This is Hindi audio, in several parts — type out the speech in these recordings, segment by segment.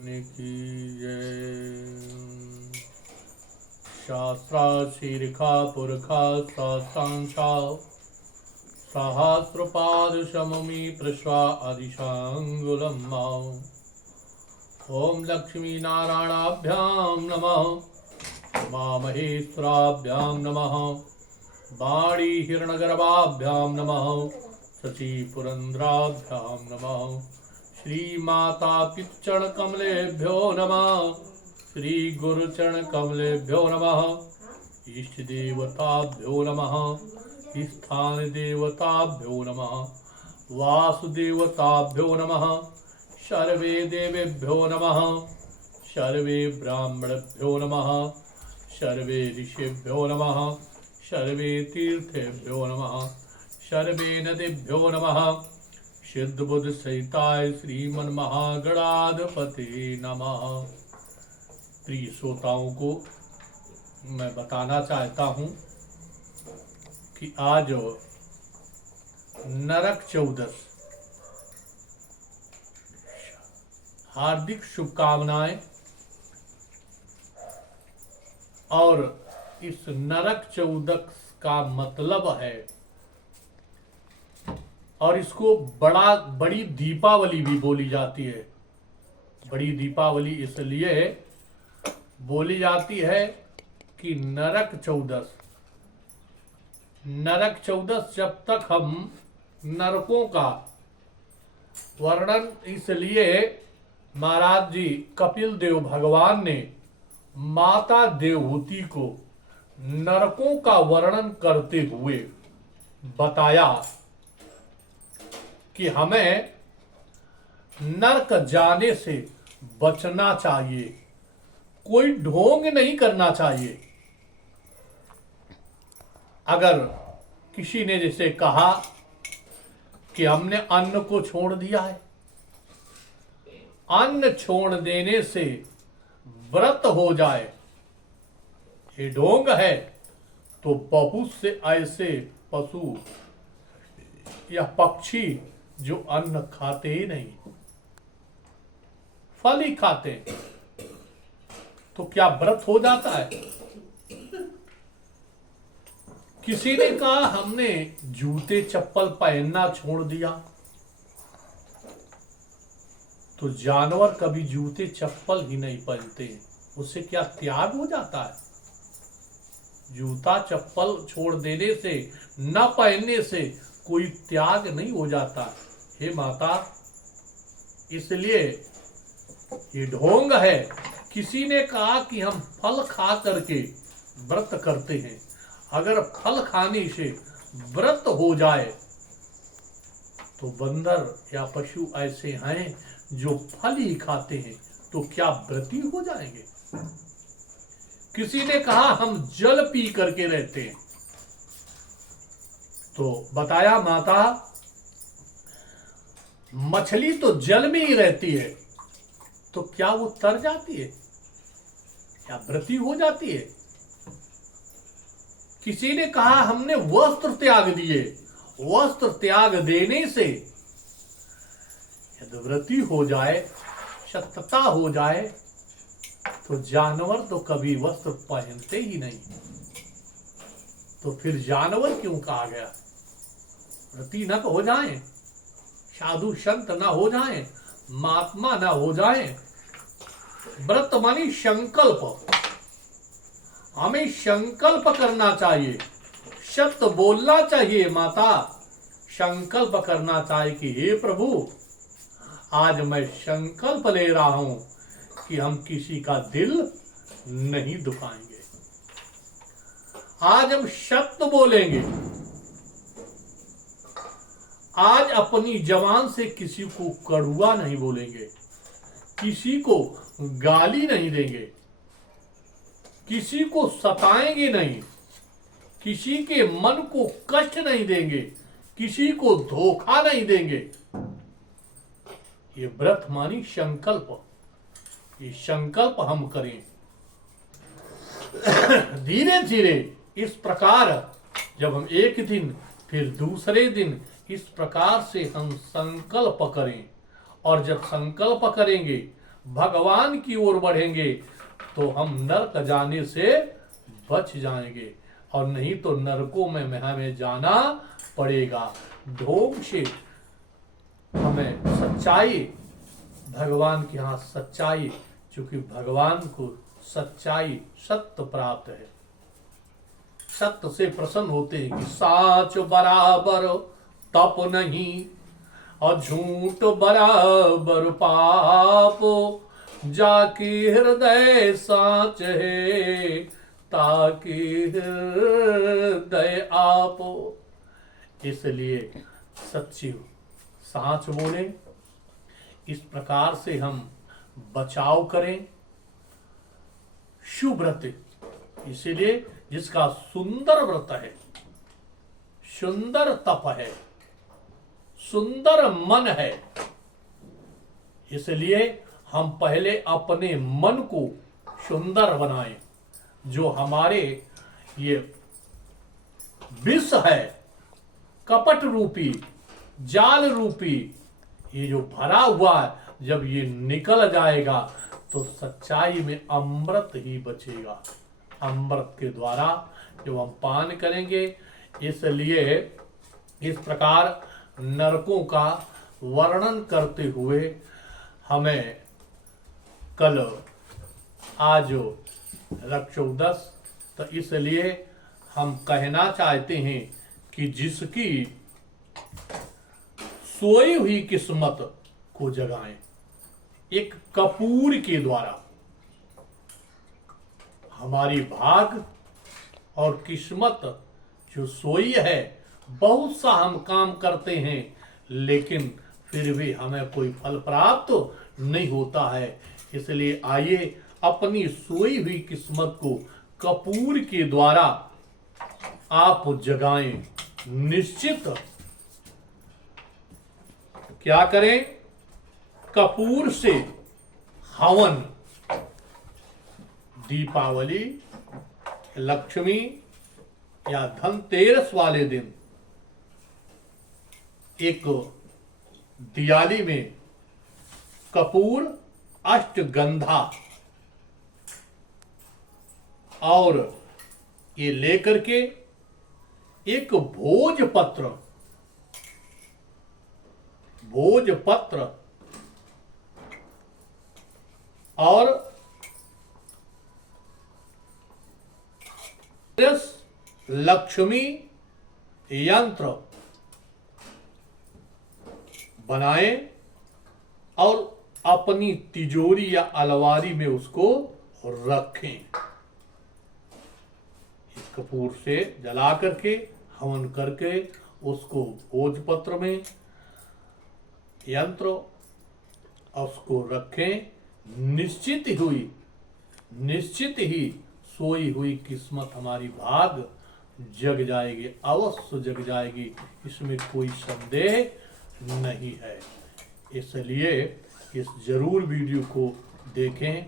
की जय। शास्त्रा शीर्षा पुरखा सासांशा सहस्रपाद शममी प्रश्वा अधिशांगुलम माओ। ओम लक्ष्मी नारायणाभ्यां नमः। मामहेश्वराभ्यां नमः। वाणी हिरण्यगर्भाभ्यां नमः। शची पुरंद्राभ्यां नमः। श्री माता पितृचरण कमलेभ्यो नमः। श्री गुरुचरण कमलेभ्यो नमः। इष्ट देवताभ्यो नमः। स्थान देवताभ्यो नमः। वासुदेवताभ्यो नमः। सर्वे देवेभ्यो नमः। सर्वे ब्राह्मणेभ्यो नमः। सर्वे ऋषिभ्यो नमः। सर्वे तीर्थेभ्यो नमः। सर्वे नदीभ्यो नमः। सिद्ध बुद्ध सहिताय श्रीमन महागणाधिपति नमः। प्रिय श्रोताओं को मैं बताना चाहता हूं कि आज नरक चौदस। हार्दिक शुभकामनाएं। और इस नरक चौदस का मतलब है, और इसको बड़ी दीपावली भी बोली जाती है। बड़ी दीपावली इसलिए बोली जाती है कि नरक चौदस। नरक चौदस, जब तक हम नरकों का वर्णन, इसलिए महाराज जी कपिल देव भगवान ने माता देवहूति को नरकों का वर्णन करते हुए बताया कि हमें नरक जाने से बचना चाहिए, कोई ढोंग नहीं करना चाहिए। अगर किसी ने जैसे कहा कि हमने अन्न को छोड़ दिया है, अन्न छोड़ देने से व्रत हो जाए, ये ढोंग है, तो बहुत से ऐसे पशु या पक्षी जो अन्न खाते ही नहीं, फल ही खाते, तो क्या व्रत हो जाता है? किसी ने कहा हमने जूते चप्पल पहनना छोड़ दिया, तो जानवर कभी जूते चप्पल ही नहीं पहनते, उससे क्या त्याग हो जाता है? जूता चप्पल छोड़ देने से, न पहनने से कोई त्याग नहीं हो जाता। हे माता, इसलिए ये ढोंग है। किसी ने कहा कि हम फल खा करके व्रत करते हैं, अगर फल खाने से व्रत हो जाए तो बंदर या पशु ऐसे हैं जो फल ही खाते हैं, तो क्या व्रती हो जाएंगे? किसी ने कहा हम जल पी करके रहते हैं, तो बताया माता मछली तो जल में ही रहती है, तो क्या वो तर जाती है? क्या व्रती हो जाती है? किसी ने कहा हमने वस्त्र त्याग दिए, वस्त्र त्याग देने से यदि व्रती हो जाए, सतता हो जाए, तो जानवर तो कभी वस्त्र पहनते ही नहीं, तो फिर जानवर क्यों कहा गया? व्रती न हो जाए, साधु संत न हो जाए, महात्मा न हो जाए। व्रत मानी संकल्प, हमें संकल्प करना चाहिए, सत्य बोलना चाहिए। माता, संकल्प करना चाहिए कि हे प्रभु, आज मैं संकल्प ले रहा हूं कि हम किसी का दिल नहीं दुखाएंगे, आज हम सत्य बोलेंगे, आज अपनी जबान से किसी को कड़ुआ नहीं बोलेंगे, किसी को गाली नहीं देंगे, किसी को सताएंगे नहीं, किसी के मन को कष्ट नहीं देंगे, किसी को धोखा नहीं देंगे। ये व्रत मानी संकल्प, ये संकल्प हम करें। धीरे धीरे इस प्रकार जब हम एक दिन फिर दूसरे दिन इस प्रकार से हम संकल्प करें, और जब संकल्प करेंगे भगवान की ओर बढ़ेंगे तो हम नरक जाने से बच जाएंगे, और नहीं तो नरकों में हमें जाना पड़ेगा। ढोंग से हमें सच्चाई, भगवान के यहाँ सच्चाई, क्योंकि भगवान को सच्चाई सत्य प्राप्त है, सत्य से प्रसन्न होते हैं कि साच बराबर तप नहीं और झूठ बराबर पाप, जाकी हृदय साच है ताकि हृदय आप। इसलिए सच्ची सांच बोले, इस प्रकार से हम बचाव करें। शुभ व्रत, इसीलिए जिसका सुंदर व्रत है, सुंदर तप है, सुंदर मन है, इसलिए हम पहले अपने मन को सुंदर बनाएं। जो हमारे ये विष है, कपट रूपी, जाल रूपी, ये जो भरा हुआ है, जब ये निकल जाएगा तो सच्चाई में अमृत ही बचेगा। अमृत के द्वारा जो हम पान करेंगे, इसलिए इस प्रकार नरकों का वर्णन करते हुए हमें कल आज रक्षोदस, तो इसलिए हम कहना चाहते हैं कि जिसकी सोई हुई किस्मत को जगाएं एक कपूर के द्वारा। हमारी भाग और किस्मत जो सोई है, बहुत सा हम काम करते हैं लेकिन फिर भी हमें कोई फल प्राप्त नहीं होता है। इसलिए आइए अपनी सोई हुई किस्मत को कपूर के द्वारा आप जगाएं। निश्चित क्या करें? कपूर से हवन, दीपावली, लक्ष्मी या धनतेरस वाले दिन एक दियाली में कपूर, अष्टगंधा और ये लेकर के एक भोजपत्र और लक्ष्मी यंत्र बनाएं और अपनी तिजोरी या अलमारी में उसको रखें। कपूर से जला करके हवन करके उसको भोजपत्र में यंत्र उसको रखें। निश्चित ही सोई हुई किस्मत हमारी भाग जग जाएगी, अवश्य जग जाएगी, इसमें कोई संदेह नहीं है। इसलिए इस जरूर वीडियो को देखें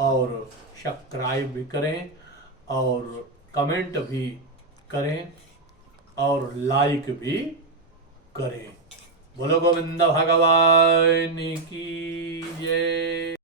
और सब्सक्राइब भी करें और कमेंट भी करें और लाइक भी करें। बोलो गोविंद भगवान की जय।